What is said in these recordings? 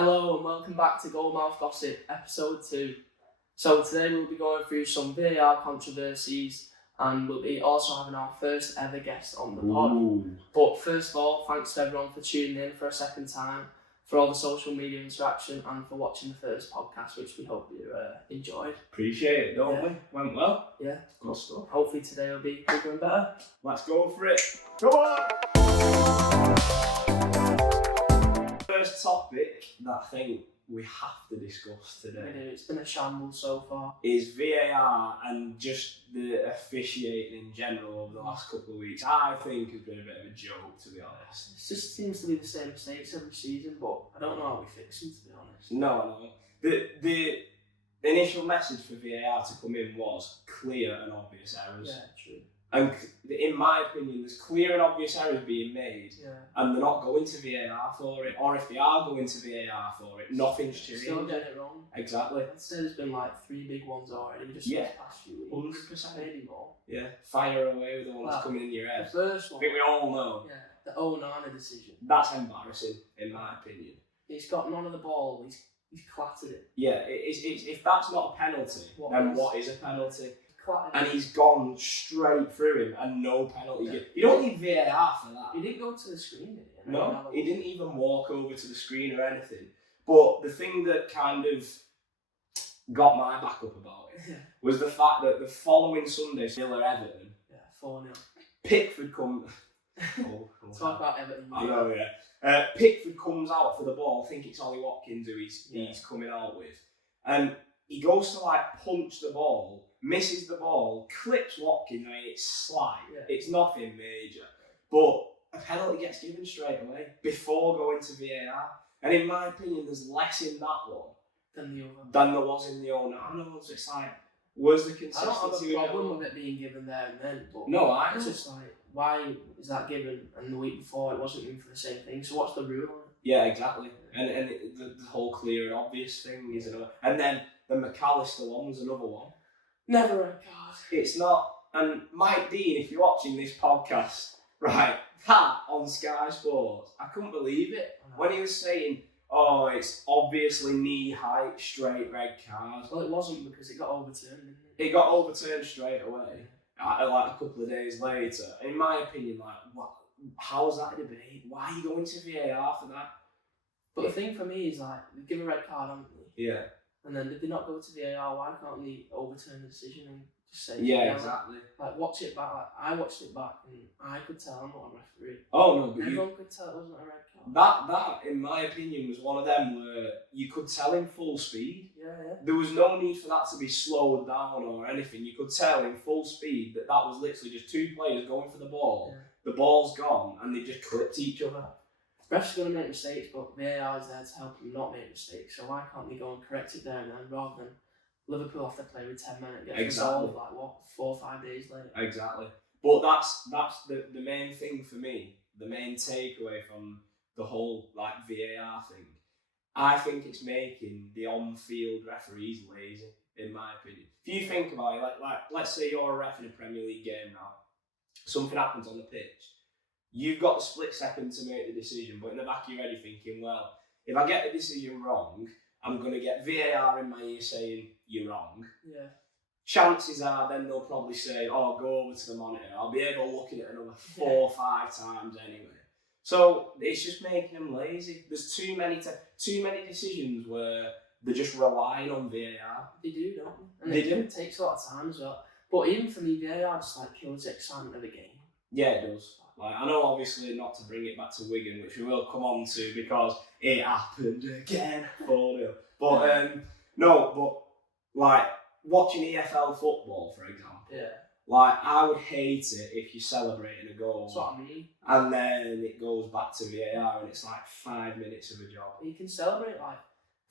Hello and welcome back to Goalmouth Gossip, episode 2. So today we'll be going through some VAR controversies and we'll be also having our first ever guest on the pod. But first of all, thanks to everyone for tuning in for a second time, for all the social media interaction and for watching the first podcast, which we hope you enjoyed. Appreciate it, don't we? Went well. Yeah. Good stuff. Hopefully today will be bigger and better. Let's go for it. Come on! First topic that I think we have to discuss today It's been a shambles so far. is VAR and just the officiating in general over the last couple of weeks. I think has been a bit of a joke, to be honest. It just seems to be the same mistakes every season, but I don't know how we fix them, to be honest. No. The initial message for VAR to come in was clear and obvious errors. Yeah, true. And in my opinion, there's clear and obvious errors being made, and they're not going to VAR for it. Or if they are going to VAR for it, nothing's changed. Still getting it wrong. Exactly. I'd say there's been like 3 big ones already just Yeah. this past few weeks. 100%. Maybe more. Yeah, fire away with the one that's coming in your The head. first I one, think we all know. yeah, the Onana decision. That's embarrassing, in my opinion. He's got none of the ball, he's clattered it. Yeah, if that's not a penalty, then what is a penalty? And he's gone straight through him and no penalty. Yeah. You don't need VAR for that. He didn't go to the screen, did he? No, he didn't even walk over to the screen or anything. But the thing that kind of got my back up about it was the fact that the following Sunday, Villa Everton, 4-0. Pickford Talk about Everton. I know, yeah. Pickford comes out for the ball. I think it's Ollie Watkins who he's coming out with. And he goes to punch the ball, misses the ball, clips Watkins. I mean, it's slight. Yeah. It's nothing major. But a penalty gets given straight away before going to VAR. And in my opinion, there's less in that one than the other. Than there was in the Onana one. So it's where's the consistency? I don't have a problem with it being given there and then. But no, it's just why is that given and the week before it wasn't given for the same thing? So what's the rule? Yeah, exactly. And the whole clear and obvious thing is another. And then the McAllister one was another one. Never a card. It's not. And Mike Dean, if you're watching this podcast, right, that on Sky Sports, I couldn't believe it when he was saying, "Oh, it's obviously knee height, straight red card." Well, it wasn't because it got overturned, didn't it? It got overturned straight away. A couple of days later. In my opinion, what? How is that a debate? Why are you going to VAR for that? But the thing for me is they give a red card, haven't they? Yeah. And then did they not go to VAR? Why can't they overturn the decision and just say? Yeah, exactly. Watch it back. I watched it back and I could tell I'm not a referee. Oh no, but everyone could tell it wasn't a red card. That in my opinion was one of them where you could tell in full speed. Yeah. There was no need for that to be slowed down or anything. You could tell in full speed that was literally just 2 players going for the ball. Yeah. The ball's gone and they just clipped each other. Refs are going to make mistakes, but VAR is there to help them not make mistakes. So why can't they go and correct it there and then, rather than Liverpool have to play with 10 men and get resolved 4 or 5 days later? Exactly. But that's the main thing for me. The main takeaway from the whole VAR thing. I think it's making the on-field referees lazy, in my opinion. If you think about it, let's say you're a ref in a Premier League game now. Something happens on the pitch. You've got the split second to make the decision, but in the back of your head you're thinking, well, if I get the decision wrong, I'm going to get VAR in my ear saying you're wrong. Yeah. Chances are then they'll probably say, oh, go over to the monitor. I'll be able to look at it another 4 or 5 times anyway. So it's just making them lazy. There's too many decisions where they're just relying on VAR. They do, don't they? And they do. It takes a lot of time as well. But even for me, VAR just kills the excitement of the game. Yeah, it does. I know obviously not to bring it back to Wigan, which we will come on to because it happened again. 4-0. But watching EFL football, for example. Yeah. I would hate it if you're celebrating a goal. That's what I mean. And then it goes back to VAR and it's 5 minutes of a job. You can celebrate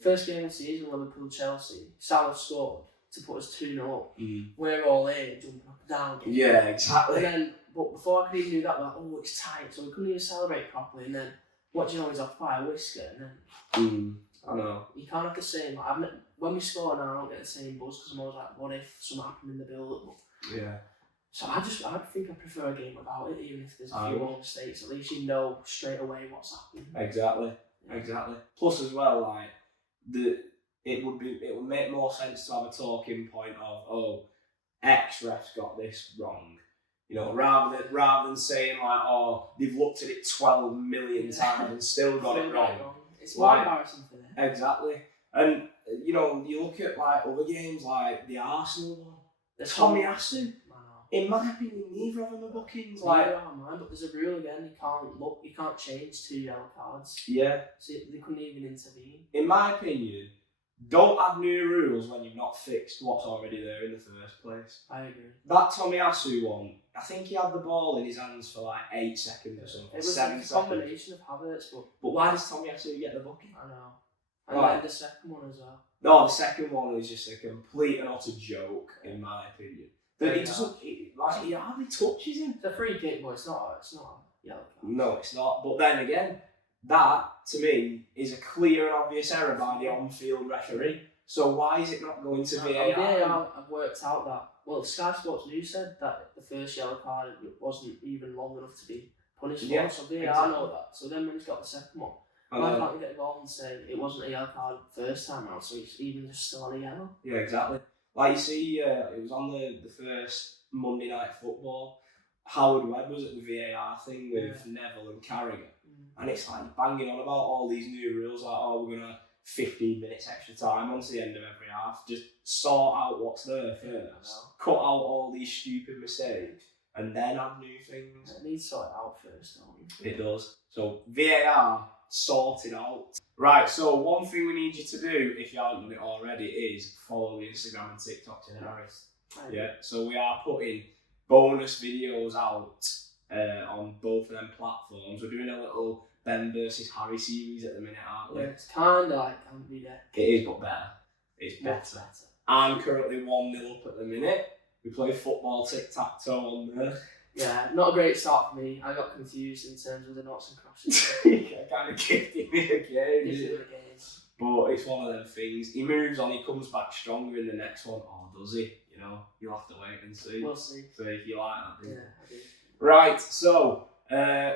first game of the season, Liverpool-Chelsea. Salah scored to put us 2-0. We're all in, jumping up and down. Yeah, exactly. And then, but before I could even do that, it's tight, so we couldn't even celebrate properly. And then, what do you know, he's off by a whisker. And then, I know. You can't have the same. When we score now, I don't get the same buzz because I'm always what if something happened in the build-up? Yeah. So I think I prefer a game without it, even if there's a few more mistakes. At least you know straight away what's happening. Exactly. Exactly. Plus, as well, like it would make more sense to have a talking point of X refs got this wrong. You know, rather than saying like, they've looked at it 12 million times and still got it wrong. It's more embarrassing for them. Exactly. And you know, you look at like other games like the Arsenal one, Tommy Asu. In my opinion, neither of them are bookings. Neither are mine, but there's a rule again. You can't change 2 yellow cards. Yeah. So they couldn't even intervene. In my opinion, don't add new rules when you've not fixed what's already there in the first place. I agree. That Tommy Asu one, I think he had the ball in his hands for like 8 seconds or something. It was 7 a seconds. combination of Havertz, but why does Tommy Asu get the booking? I know. And then the second one as well. No, the second one is just a complete and utter joke, in my opinion. But he hardly touches him. It's a free kick, but it's not a yellow card. No, it's not. But then again, that to me is a clear and obvious error by the on-field referee. So why is it not going to VAR? VAR have worked out that. Well, Sky Sports News said that the first yellow card wasn't even long enough to be punished for. Yeah, so VAR know that. So then when he's got the second one, why can't he get a goal and say it wasn't a yellow card first time round, so he's even just still on a yellow? Yeah, exactly. Like you see, it was on the first Monday Night Football. Howard Webb was at the VAR thing with Neville and Carragher. And it's like banging on about all these new rules, like, we're going to 15 minutes extra time onto the end of every half. Just sort out what's there first. Cut out all these stupid mistakes and then add new things. It needs to sort it out first, don't it? It does. So VAR sorted out. Right, so one thing we need you to do, if you haven't done it already, is follow the Instagram and TikTok to Harris. Yeah, so we are putting bonus videos out on both of them platforms. We're doing a little Ben versus Harry series at the minute, aren't we? Yeah, it's kind of like Can't Deck. It is, but better. It's better. I'm currently 1-0 up at the minute. We play football tic-tac-toe on there. Yeah, not a great start for me. I got confused in terms of the knots and crosses. I kind of kicked him in again. But it's one of them things. He moves on, he comes back stronger in the next one. Or does he? You know, you'll have to wait and see. We'll see. So if you like that. Yeah, I do. Right, so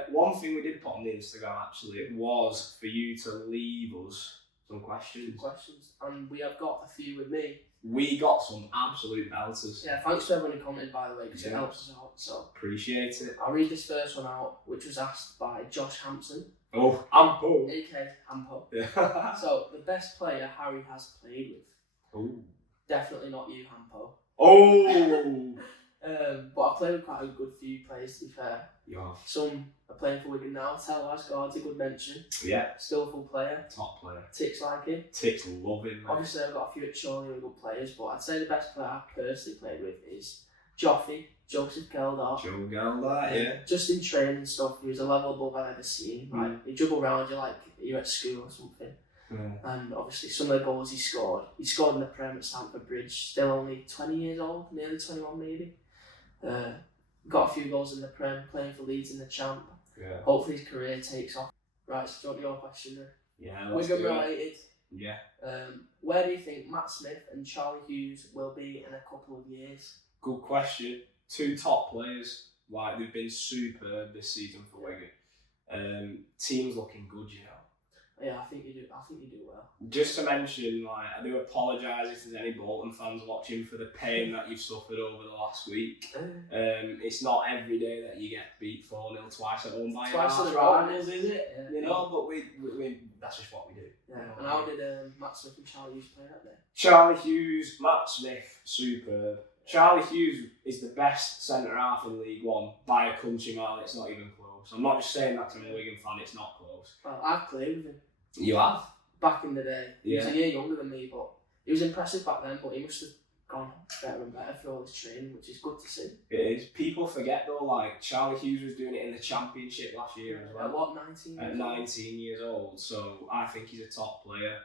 one thing we did put on the Instagram actually was for you to leave us some questions. And we have got a few with me. We got some absolute belters. Yeah, thanks to everyone who commented, by the way, because it helps us out. So appreciate it. I'll read this first one out, which was asked by Josh Hampson. Oh, Hampo. A.K. Hampo. Yeah. So, the best player Harry has played with. Oh. Definitely not you, Hampo. Oh. But I've played with quite a good few players, to be fair. Yeah. Some are playing for Wigan now. Tell Asgard's a good mention. Yeah. Skillful player. Top player. Ticks like him. Ticks love him, man. Obviously, I've got a few at Chorley who are good players, but I'd say the best player I've personally played with is Joffy, Joseph Geldart. Joe Geldart, yeah. Just in training stuff, he was a level above I've ever seen. Like, he dribbled around you like you're at school or something. And obviously some of the goals he scored in the Prem at Stamford Bridge, still only 20 years old, nearly 21 maybe. Got a few goals in the Prem, playing for Leeds in the Champ. Yeah. Hopefully his career takes off. Right, so do you want your question then? Yeah, Wigan related. Yeah. Where do you think Matt Smith and Charlie Hughes will be in a couple of years? Good question. 2 top players, like they've been superb this season for Wigan. Team's looking good, you know. Yeah, I think you do well. Just to mention, like, I do apologise if there's any Bolton fans watching for the pain that you've suffered over the last week. It's not every day that you get beat 4-0 twice at home by your rivals, is it? Yeah. You know, but we that's just what we do. Yeah. And how did Matt Smith and Charlie Hughes play that day? Charlie Hughes, Matt Smith, superb. Charlie Hughes is the best centre half in League One by a country mile. It's not even close. I'm not just saying that because I'm a Wigan fan. It's not close. Well, I've played with him. You have? Back in the day. He was a year younger than me, but he was impressive back then, but he must have gone better and better for all his training, which is good to see. It is. People forget though, like, Charlie Hughes was doing it in the Championship last year as well. At what, 19 years old? At 19 years old, so I think he's a top player.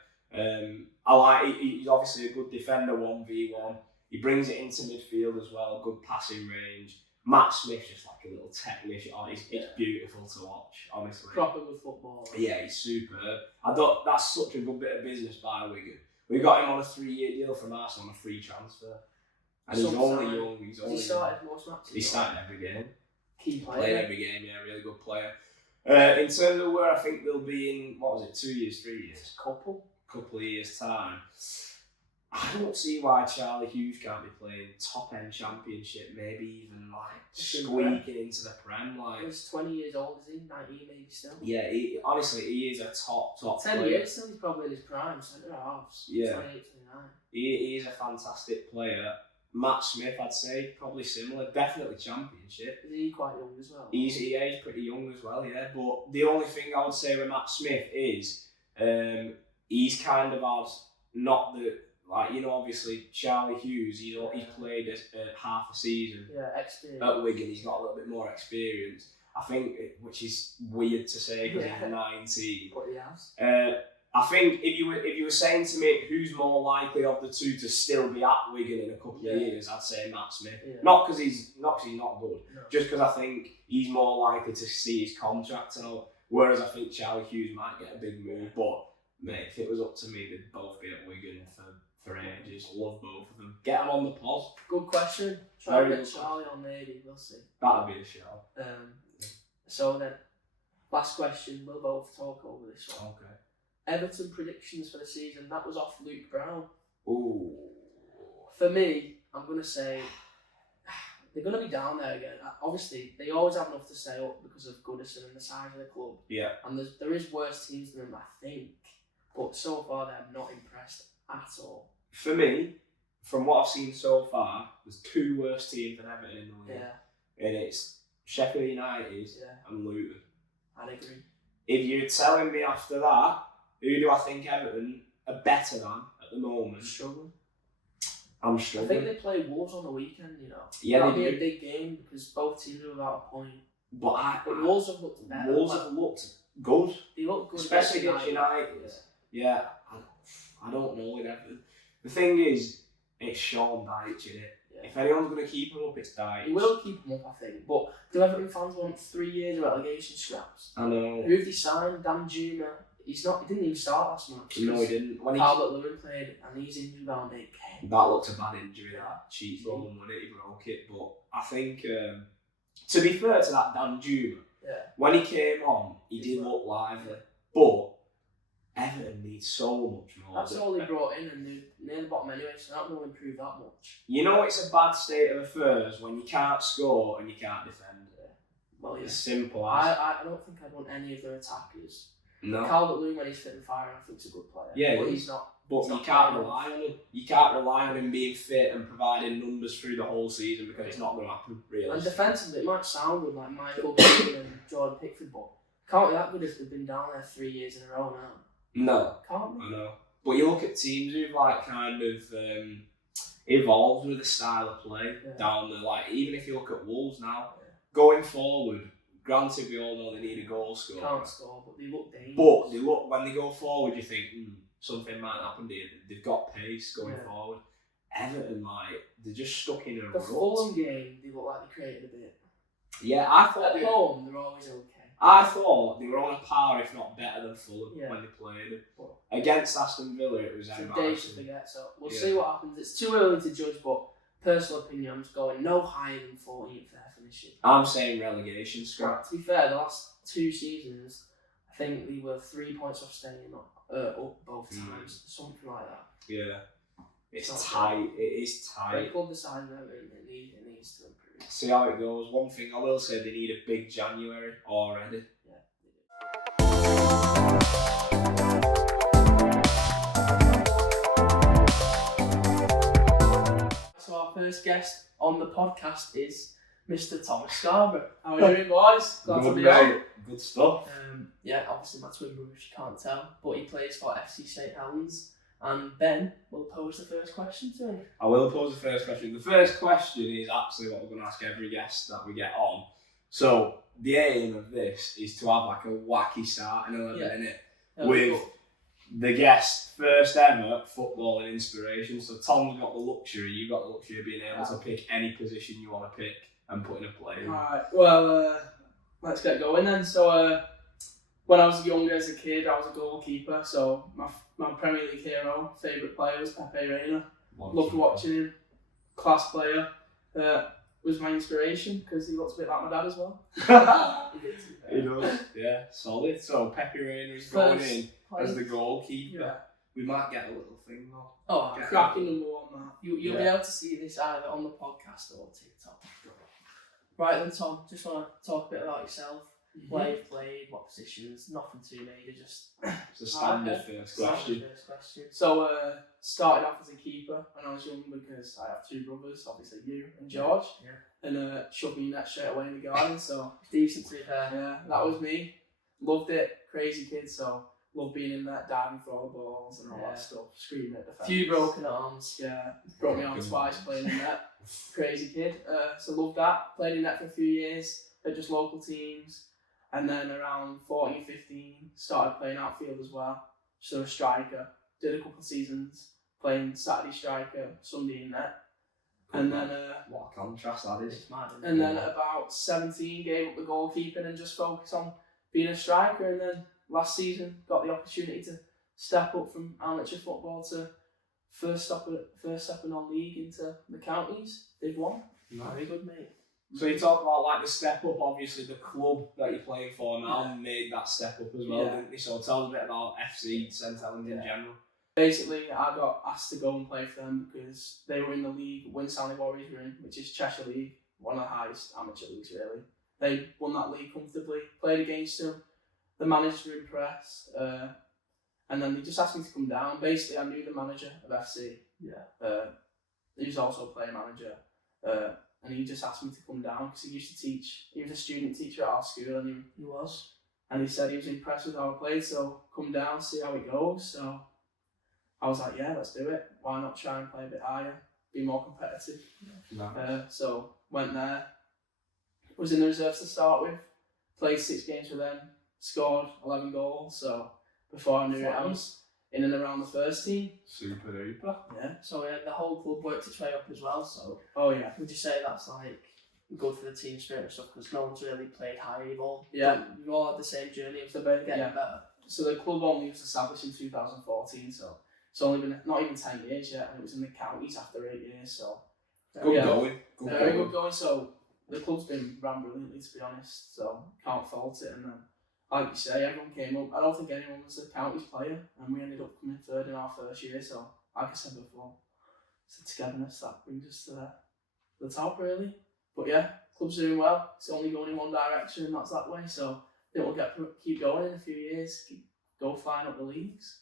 I like, he's obviously a good defender, 1v1. He brings it into midfield as well, good passing range. Matt Smith's just like a little technician. It's beautiful to watch, honestly. Proper good football. Yeah, he's superb. I thought that's such a good bit of business by Wigan. We got him on a 3-year deal from Arsenal on a free transfer. And he's only young. He started most matches? He started every game. Key player. Played every game, yeah, really good player. In terms of where I think they'll be in, 2 years, 3 years? Couple of years' time. I don't see why Charlie Hughes can't be playing top-end championship, maybe even squeaking into the Prem. He's 20 years old, is he? 19 maybe still? Yeah, honestly, he is a top 10 player. years still, he's probably in his prime, centre-halves. Yeah. 28, 29. He is a fantastic player. Matt Smith, I'd say, probably similar. Definitely championship. Is he quite young as well? He's pretty young as well, yeah. But the only thing I would say with Matt Smith is he's kind of had not the... obviously Charlie Hughes, he's played half a season at Wigan. He's got a little bit more experience. I think, which is weird to say because he's 19. But he has. I think if you were saying to me who's more likely of the two to still be at Wigan in a couple of years, I'd say Matt Smith. Yeah. Not because he's not good, no. Just because I think he's more likely to see his contract out. Whereas I think Charlie Hughes might get a big move. But mate, if it was up to me, they'd both be at Wigan for ages. Love both of them. Get them on the pod. Good question. Try to get Charlie on maybe, we'll see. That'd be a show. So then, last question, we'll both talk over this one. Okay. Everton predictions for the season, that was off Luke Brown. Ooh. For me, I'm going to say they're going to be down there again. Obviously, they always have enough to stay up because of Goodison and the size of the club. Yeah. And there is worse teams than them, I think. But so far, they're not impressed at all. For me, from what I've seen so far, there's two worse teams than Everton in the league. Yeah. And it's Sheffield United and Luton. I'd agree. If you're telling me after that, who do I think Everton are better than at the moment? I'm struggling. I think they play Wolves on the weekend, Yeah, that'll be a big game because both teams are without a point. But Wolves have looked better. Wolves have looked good. They look good. Especially against United. Yeah. I don't know with Everton. The thing is, it's Sean Dyche, isn't it? Yeah. If anyone's going to keep him up, it's Dyche. He will keep him up, I think. But do Everton fans want 3 years of relegation scraps? I know. Who have they signed? Dan Juma. He didn't even start last match. No, he didn't. Calvert-Lewin played and he's injured around 8K. That looked a bad injury, that cheat ball, when he broke it. But I think, to be fair to that Dan Juma, when he came on, he did look lively. But Everton needs so much more. That's all they brought in and they're near the bottom anyway, so that won't improve that much. It's a bad state of affairs when you can't score and you can't defend. Well, It's simple as... I don't think I'd want any of their attackers. No. Calvert-Lewin, when he's fit and firing, I think he's a good player. Yeah, but he's not. But you can't rely on him. You can't rely on him being fit and providing numbers through the whole season because it's not going to happen, really. And defensively, it might sound good like Michael Keane and Jordan Pickford, but can't be that good if they've been down there 3 years in a row now. No. Can't be. I know. But you look at teams who've kind of evolved with the style of play down there. Even if you look at Wolves now, going forward, granted we all know they need a goal scorer. Can't score, but they look dangerous. But when they go forward, you think something might happen here. They've got pace going forward. Everton, they're just stuck in a rut. The Fulham game, they look like they created a bit. Yeah, I thought at home they're always okay. I thought they were on a par, if not better than Fulham when they played. Against Aston Villa, it was embarrassing. It's a day to forget, so we'll see what happens. It's too early to judge, but personal opinion, I'm just going no higher than 14th there for this year. I'm saying relegation scrap. To be fair, the last 2 seasons, I think we were 3 points off staying up both times, something like that. Yeah. It's tight. It is tight. Great club decided it needs to improve. See how it goes. One thing I will say, they need a big January already. So our first guest on the podcast is Mr. Thomas Scarborough. How are you doing, boys? Glad to be on. Good stuff. Obviously my twin brother, if you can't tell, but he plays for FC St Helens. And Ben will pose the first question to him. I will pose the first question. The first question is actually what we're going to ask every guest that we get on. So the aim of this is to have a wacky start in 11 minutes with the guest first ever footballing inspiration. So Tom's got the luxury, you've got the luxury of being able to pick any position you want to pick and put in a player. Alright, well, let's get going then. So when I was younger as a kid, I was a goalkeeper, so my Premier League hero, favourite player was Pepe Reina. Loved watching him, class player. was my inspiration because he looks a bit like my dad as well. He does. Yeah, solid. So Pepe Reina is going in as the goalkeeper. Yeah. We might get a little thing though. Oh, cracking number one, man. You'll be able to see this either on the podcast or TikTok. Right then, Tom, just want to talk a bit about yourself. Where you've played, what positions, nothing too major, just... It's a standard first question. So, started off as a keeper when I was young because I have two brothers, obviously you and George, and shoved me net straight away in the garden, so... Decent to be fair. Yeah, that was me. Loved it, crazy kid, so loved being in that, diving for all the balls and all that stuff, screaming at the fence. Few broken arms. Yeah, broke my arm twice playing in net. Crazy kid. So loved that, played in net for a few years at just local teams. And then around 14, 15, started playing outfield as well. So a striker. Did a couple of seasons playing Saturday striker, Sunday in net. And then what a contrast that is. And then at about 17, gave up the goalkeeping and just focused on being a striker. And then last season got the opportunity to step up from amateur football to first stepping on league into the counties. They've won. Nice. Very good, mate. So you talk about like the step up, obviously the club that you're playing for now made that step up as well, didn't they? So tell us a bit about FC St Helens in general. Basically, I got asked to go and play for them because they were in the league Winstanley Warriors were in, which is Cheshire League, one of the highest amateur leagues really. They won that league comfortably, played against them. The managers were impressed, and then they just asked me to come down. Basically, I knew the manager of FC. He was also a player manager. And he just asked me to come down because he used to teach. He was a student teacher at our school, and he was. And he said he was impressed with how I played, so come down, see how it goes. So I was like, yeah, let's do it. Why not try and play a bit higher, be more competitive? So went there. Was in the reserves to start with. Played 6 games for them. Scored 11 goals. So before I knew it, I was in and around the first team. Super duper. Yeah. So the whole club worked its way up as well. So. Oh yeah. Would you say that's like good for the team spirit and stuff? Because no one's really played high. You've all had the same journey. So they're both getting better. So the club only was established in 2014. So it's only been not even 10 years yet, and it was in the counties after 8 years. So. Good going. Very good going. So the club's been run brilliantly, to be honest. So can't fault it. And then, like you say, everyone came up. I don't think anyone was a counties player, and we ended up coming third in our first year. So, like I said before, it's the togetherness that brings us to the top, really. But yeah, club's doing well. It's only going in one direction, and that's that way. So, I think we'll keep going in a few years, go flying up the leagues.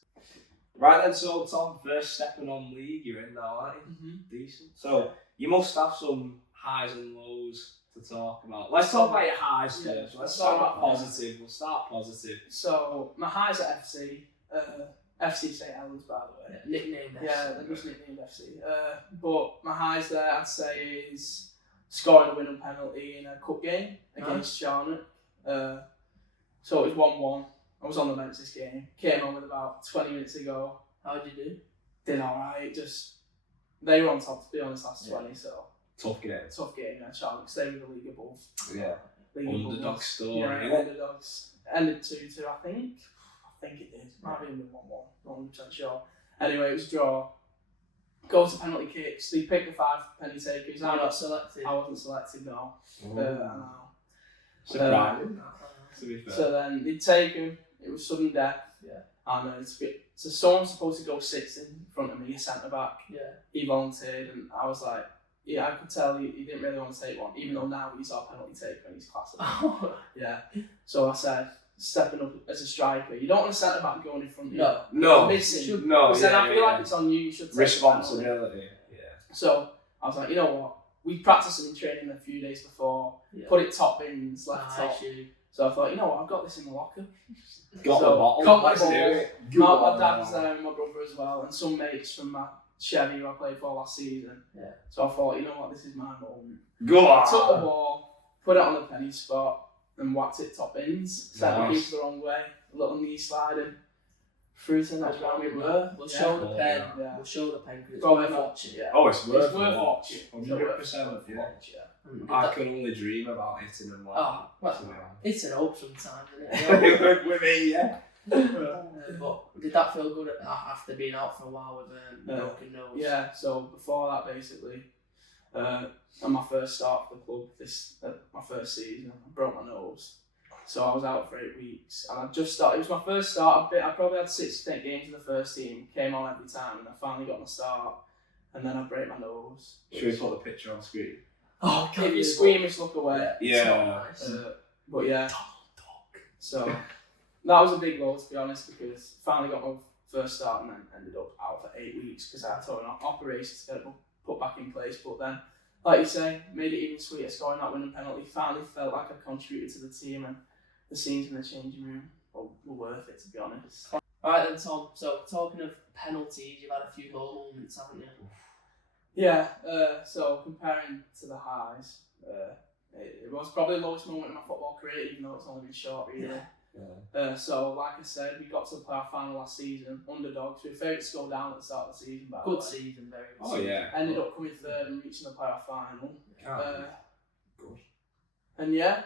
Right then, so Tom, first stepping on league, you're in now, aren't you? Mm-hmm. Decent. So, you must have some highs and lows to talk about. Let's talk about your highs first. Let's start about positive. We'll start positive. So my highs at FC, FC St Helens, by the way. Nicknamed FC. Yeah, they're just nicknamed FC. But my highs there, I'd say, is scoring a winning penalty in a cup game against Charnock. So it was 1-1. I was on the bench this game. Came on with about 20 minutes ago. How did you do? Did alright. They were on top, to be honest, last 20. So. Tough game, yeah. Charlotte, stay with the league above. Yeah. Underdog story. Yeah, underdogs. Ended 2-2, I think. I think it did. Might have been 1-1. Not 100% sure. Anyway, it was a draw. Go to penalty kicks. They picked the 5 penny takers. I got selected. I wasn't selected, no. Surprising. To be fair. So then they'd take him. It was sudden death. Yeah. And so someone's supposed to go 6 in front of me, a centre back. Yeah. He volunteered, and I was like, yeah, I could tell he didn't really want to take one, even though now he's our penalty taker and he's class. Yeah. So I said, stepping up as a striker, you don't want a centre back going in front of you. No. Missing. No. Then I feel like it's on you. You should take responsibility. Yeah. So I was like, you know what? We practiced in training a few days before. Yeah. Put it top bins, left top. So I thought, you know what? I've got this in the locker. Got the bottle. Got my ball. My dad was there and my brother as well, and some mates from my Chevy who I played for last season. Yeah. So I thought, you know what, this is my moment. Go on. Took the ball, put it on the penny spot, and whacked it top ins. Sent the keeper the wrong way. A little knee sliding. Through to the next round we were. We'll show the pen. Yeah. We'll show the pen because it's worth watching. Yeah. Oh, it's worth watching. 100%. Yeah. I can only dream about hitting and watching. It's an hope sometimes, isn't it? With me, yeah. But did that feel good after being out for a while with a broken nose? Yeah, so before that basically, And my first start for the club, my first season, I broke my nose. So I was out for 8 weeks, and I just started. It was my first start. I probably had 6 games in the first team. Came on every time, and I finally got my start. And then I break my nose. Should we put the picture on screen? Oh, give you squeamish look away. Yeah. But yeah. So that was a big blow, to be honest, because finally got my first start and then ended up out for 8 weeks because I had to have an operation to get it put back in place. But then, like you say, made it even sweeter scoring that winning penalty. Finally felt like I contributed to the team, and the scenes in the changing room were worth it, to be honest. Alright then, Tom, so talking of penalties, you've had a few low moments, haven't you? Yeah, so comparing to the highs, it was probably the lowest moment in my football career, even though it's only been short, really. Yeah. So, like I said, we got to the playoff final last season, underdogs. We were favourites to go down at the start of the season, by the way. Good season, very good. Oh, yeah. Ended up coming third and reaching the playoff final. Good. And yeah,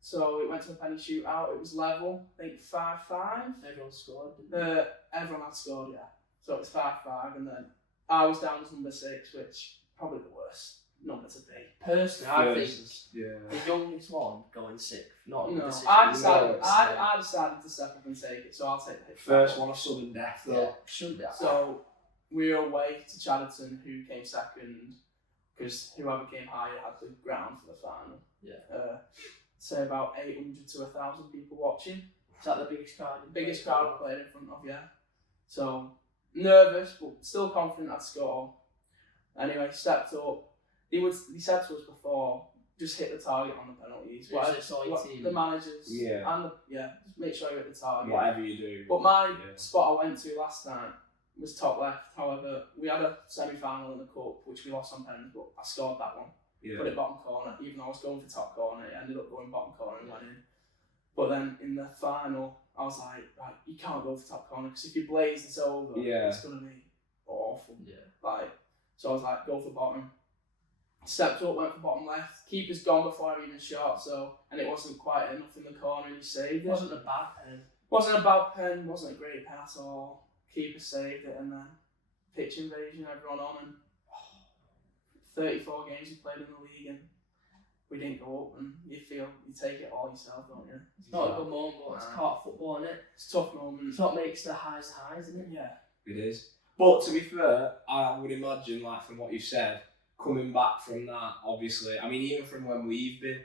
so it went to a penny shootout. It was level, I think 5-5. Everyone scored, didn't they? Everyone had scored, yeah. So it was 5-5, and then I was down as number 6, which probably the worst number to be. Personally, I think Yeah. the youngest one going 6th, not a No, decision. I decided, No, I decided to step up and take it, so I'll take the hit. First one of sudden death, though. Yeah, shouldn't be. So we were away to Chadderton, who came second, because whoever came higher had the ground for the final. Yeah. Say about 800 to 1,000 people watching. Is that the biggest crowd? Biggest crowd I've played in front of, yeah. So nervous, but still confident I'd score. Anyway, stepped up. He said to us before, just hit the target on the penalties. The managers, and just make sure you hit the target. Whatever you do. But my spot I went to last time was top left. However, we had a semi-final in the cup, which we lost on penalties, but I scored that one. Yeah. Put it bottom corner, even though I was going for top corner, it ended up going bottom corner and went in. But then in the final, I was like, right, you can't go for top corner because if you blaze this over, it's going to be awful. Yeah. So I was like, go for bottom. Stepped up, went for bottom left. Keeper's gone before I even shot, and it wasn't quite enough in the corner, and he saved it. It wasn't a bad pen. Wasn't a bad pen, wasn't a great pen at all. Keeper saved it, and then pitch invasion, everyone on, and 34 games we played in the league, and we didn't go up, and you take it all yourself, don't you? It's not a good moment, but it's part of football, isn't it? It's a tough moment. It's what makes the highs, isn't it? Yeah. It is. But to be fair, I would imagine, like from what you've said, coming back from that, obviously, I mean, even from when we've been,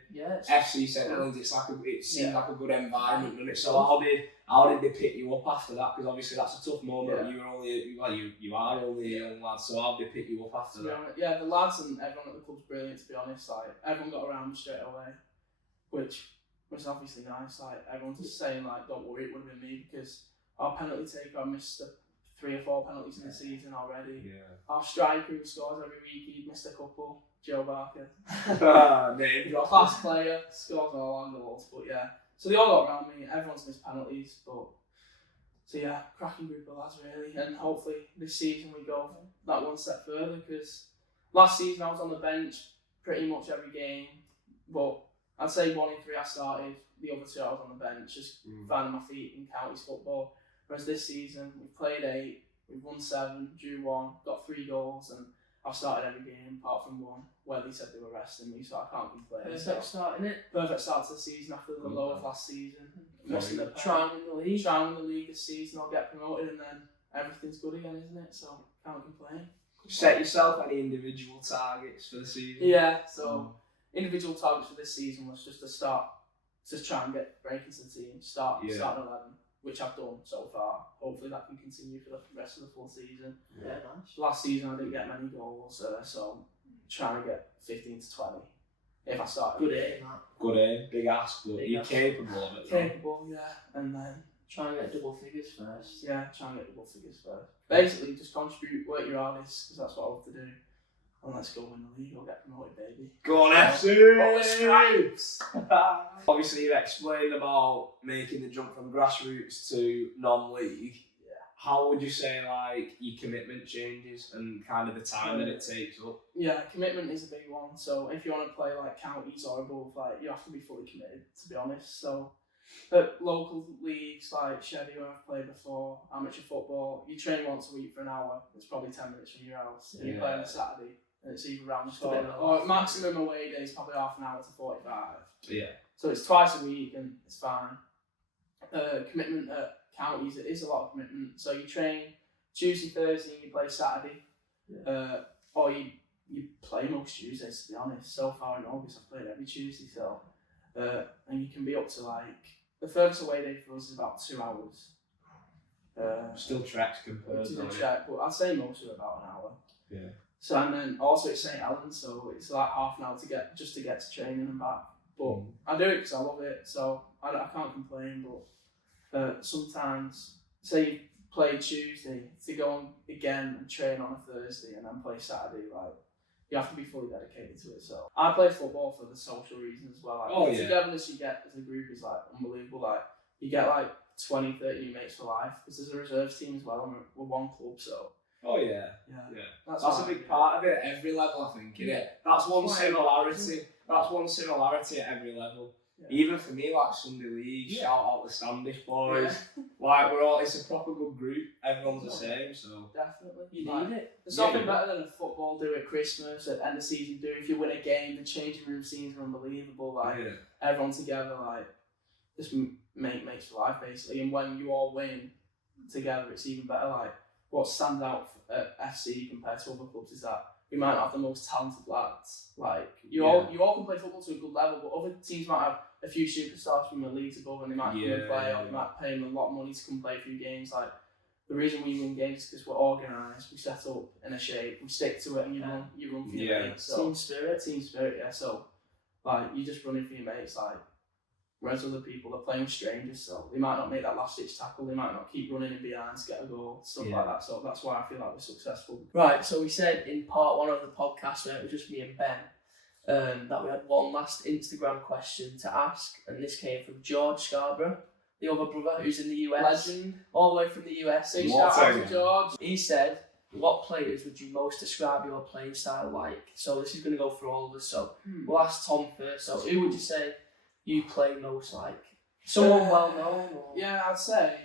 FC St Helens, it seemed like a good environment, doesn't it? So how did they pick you up after that? Because obviously that's a tough moment. Yeah. You are only a young lad. So how did they pick you up after that? Yeah, the lads and everyone at the club's brilliant. To be honest, like everyone got around me straight away, which was obviously nice. Like everyone's just saying, like, don't worry, it would have been me because our penalty taker, I missed 3 or 4 penalties in the season already. Yeah. Our striker who scores every week, he'd missed a couple. Joe Barker. Class player, scores all our goals. But yeah, so they all got around me. Everyone's missed penalties, but so yeah, cracking group of lads really. And hopefully this season we go that one step further because last season I was on the bench pretty much every game, but I'd say 1 in 3 I started. The other 2 I was on the bench, just finding my feet in counties football. Whereas this season, we've played 8, we've won 7, drew 1, got 3 goals, and I've started every game apart from one where they said they were resting me, so I can't complain. Perfect start, innit? Perfect start to the season after the low of last season. Trying to win the league. Trying to win the league this season, I'll get promoted, and then everything's good again, isn't it? So can't complain. Set yourself any individual targets for the season? Yeah, so individual targets for this season was just to try and break into the team, start 11. Which I've done so far. Hopefully that can continue for the rest of the full season. Yeah, nice. Last season I didn't get many goals, so trying to get 15 to 20 if I start. Good aim, Matt. Good aim, big ask, but you're capable of it. Capable, yeah. And then try and get double figures first. Yeah, try and get double figures first. Basically, just contribute, work your hardest, because that's what I love to do. And let's go win the league or get promoted, baby. Go on, FC! Stripes! Obviously, you've explained about making the jump from grassroots to non-league. Yeah. How would you say, like, your commitment changes and kind of the time that it takes up? Yeah, commitment is a big one. So if you want to play, like, counties or above, like, you have to be fully committed, to be honest. So at local leagues like Chevy, where I've played before, amateur football, you train once a week for an hour. It's probably 10 minutes from your house. And you play on a Saturday. and it's either round Just a bit of a or laugh. maximum away day is probably half an hour to 45. Yeah. So it's twice a week and it's fine. Commitment at counties, it is a lot of commitment. So you train Tuesday, Thursday, and you play Saturday. Or you play most Tuesdays, to be honest. So far in August, I've played every Tuesday. So, and you can be up to like, the furthest away day for us is about 2 hours. Still treks compared to to the track, but I'd say most are about an hour. Yeah. So, and then also it's St. Helens, so it's like half an hour to get to training and back. But I do it because I love it, so I can't complain. But sometimes, say you play Tuesday, to go on again and train on a Thursday and then play Saturday, like you have to be fully dedicated to it. So I play football for the social reasons as well. Like, the togetherness you get as a group is like unbelievable. Like you get like 20, 30 mates for life because there's a reserves team as well, and we're one club, so. Oh yeah. That's a big part of it at every level, I think, isn't it? That's one similarity. That's one similarity at every level. Yeah. Even for me, like Sunday League, shout out the Standish boys. Like we're all, it's a proper good group. Everyone's the same, so definitely you need it. There's nothing better than a football do at Christmas, at end of season do. If you win a game, the changing room scenes are unbelievable. Like everyone together, like just mates for life basically. And when you all win together, it's even better. Like what stands out at FC compared to other clubs is that we might have the most talented lads. Like you all can play football to a good level, but other teams might have a few superstars from the leagues above, and they might come and play, or they might pay them a lot of money to come play a few games. Like the reason we win games is because we're organised, we set up in a shape, we stick to it, and you run for your mates. So, team spirit. Yeah. So like you just running for your mates, like. Whereas other people are playing with strangers, so they might not make that last ditch tackle, they might not keep running in behind to get a goal, stuff like that. So that's why I feel like we're successful. Right, so we said in part one of the podcast where it was just me and Ben, that we had one last Instagram question to ask, and this came from George Scarborough, the other brother who's in the US. Legend. All the way from the US. Big shout out to George. He said, what players would you most describe your playing style like? So this is going to go for all of us, so we'll ask Tom first. So who would you say you play most like? Someone well known? Or? Yeah, I'd say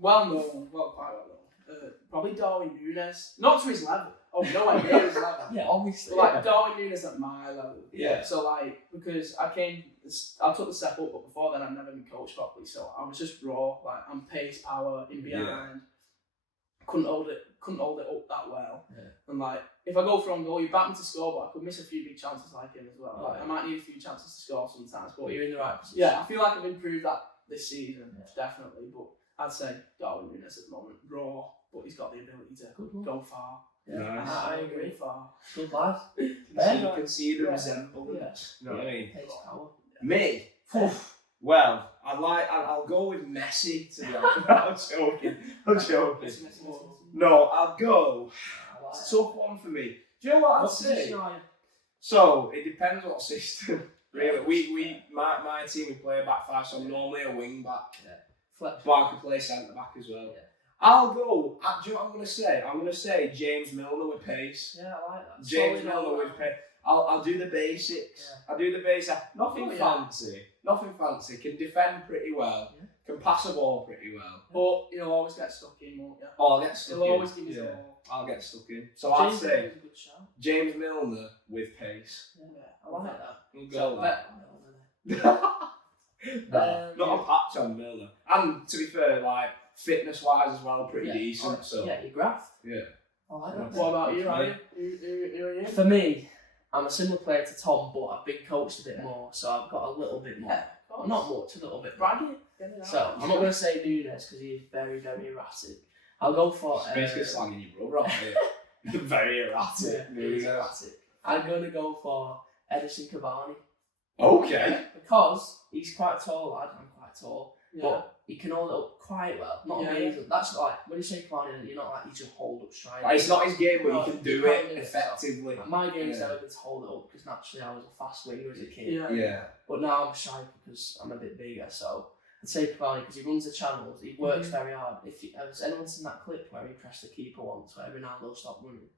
quite well known. Probably Darwin Núñez. Not to his level. Oh, nowhere near his level. Yeah, obviously. But like Darwin Núñez at my level. Yeah. So like, because I took the step up, but before then I'd never been coached properly. So I was just raw. Like I'm pace, power, in behind. Yeah. Couldn't hold it up that well. Yeah. And like, if I go for on goal, you back me to score, but I could miss a few big chances like him as well. Like, I might need a few chances to score sometimes, but you're in the right position. Yeah, I feel like I've improved that this season, definitely. But I'd say Darwin Núñez at the moment, raw, but he's got the ability to go far. Yeah, nice. I agree. Far. Good lad. You can see the resemblance. Yeah. You know what I mean? Pace, power. Me? Well, I'll go with Messi, to be honest. I'm joking. No, I'll go. It's a tough one for me. Do you know what I'd say? So it depends what system. Really, my team we play a back five, so I'm normally a wing back. But I can play centre back as well. Yeah. I'll go. Do you know what I'm going to say? I'm going to say James Milner with pace. Yeah, I like that. James Milner with pace. I'll do the basics. Yeah. I'll do the basics. Nothing fancy. Nothing fancy. Can defend pretty well. Yeah. Can pass the ball pretty well. But you'll always get stuck in, won't you? Oh, I'll get stuck in. He'll always give you the ball. I'll get stuck in. So I'd say James Milner with pace. Yeah, I like that. We'll go that. Not a patch on Milner. And to be fair, like fitness wise as well, pretty decent. So yeah, you graft. Yeah. I like that. What about you, Ryan? Who are you? For me, I'm a similar player to Tom, but I've been coached a bit more, so I've got a little bit more. Not much, a little bit. Bragging. So I'm not going to say Núñez because he's very, very erratic. I'll go for. Basically slanging your brother, aren't you? Very erratic. Very erratic. I'm going to go for Edison Cavani. Okay. Because he's quite a tall lad. I'm quite tall, but he can hold it up quite well. Not amazing. That's like when you say Cavani, you're not like you just hold up straight. It's not his game, but he can do it effectively. So, my game's never been to hold it up because naturally I was a fast winger as a kid. Yeah. But now I'm shy because I'm a bit bigger. So I'd say Cavani because he runs the channels. He works very hard. Has anyone seen that clip where he pressed the keeper once, where Ronaldo stopped running?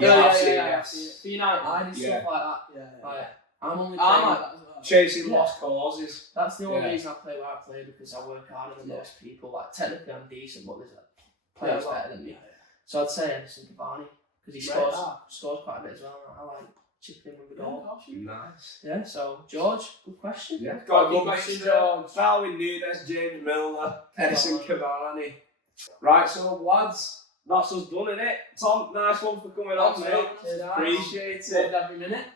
Yeah. For United, I do stuff like that. Yeah. Like, I'm only I like that as well. Chasing lost causes. That's the only reason I play where I play because I work harder than most people. Like technically I'm decent, but there's players better than me. So I'd say Edison Cavani. because he Right, scores quite a bit as well. I like chipping in with the goal. Nice. Yeah, so George, good question. Yeah, got a good question, George. Darwin Nunes, James Milner, Edison Cavani. Right, so lads, that's us done, innit? Tom, nice one for coming on, mate. Appreciate it. Every minute.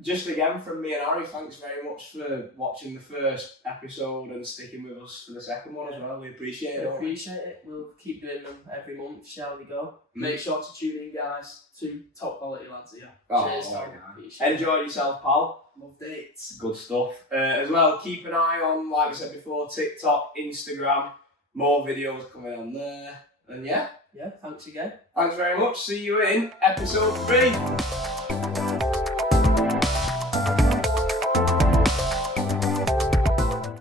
Just again from me and Harry, thanks very much for watching the first episode and sticking with us for the second one as well. We appreciate it. Appreciate it. We'll keep doing them every month, shall we go? Make sure to tune in, guys. 2 top quality lads here. Cheers, Tom. Enjoy yourself, pal. Love dates. Good stuff. As well, keep an eye on, like I said before, TikTok, Instagram. More videos coming on there. And yeah. Yeah, thanks again. Thanks very much. See you in episode 3.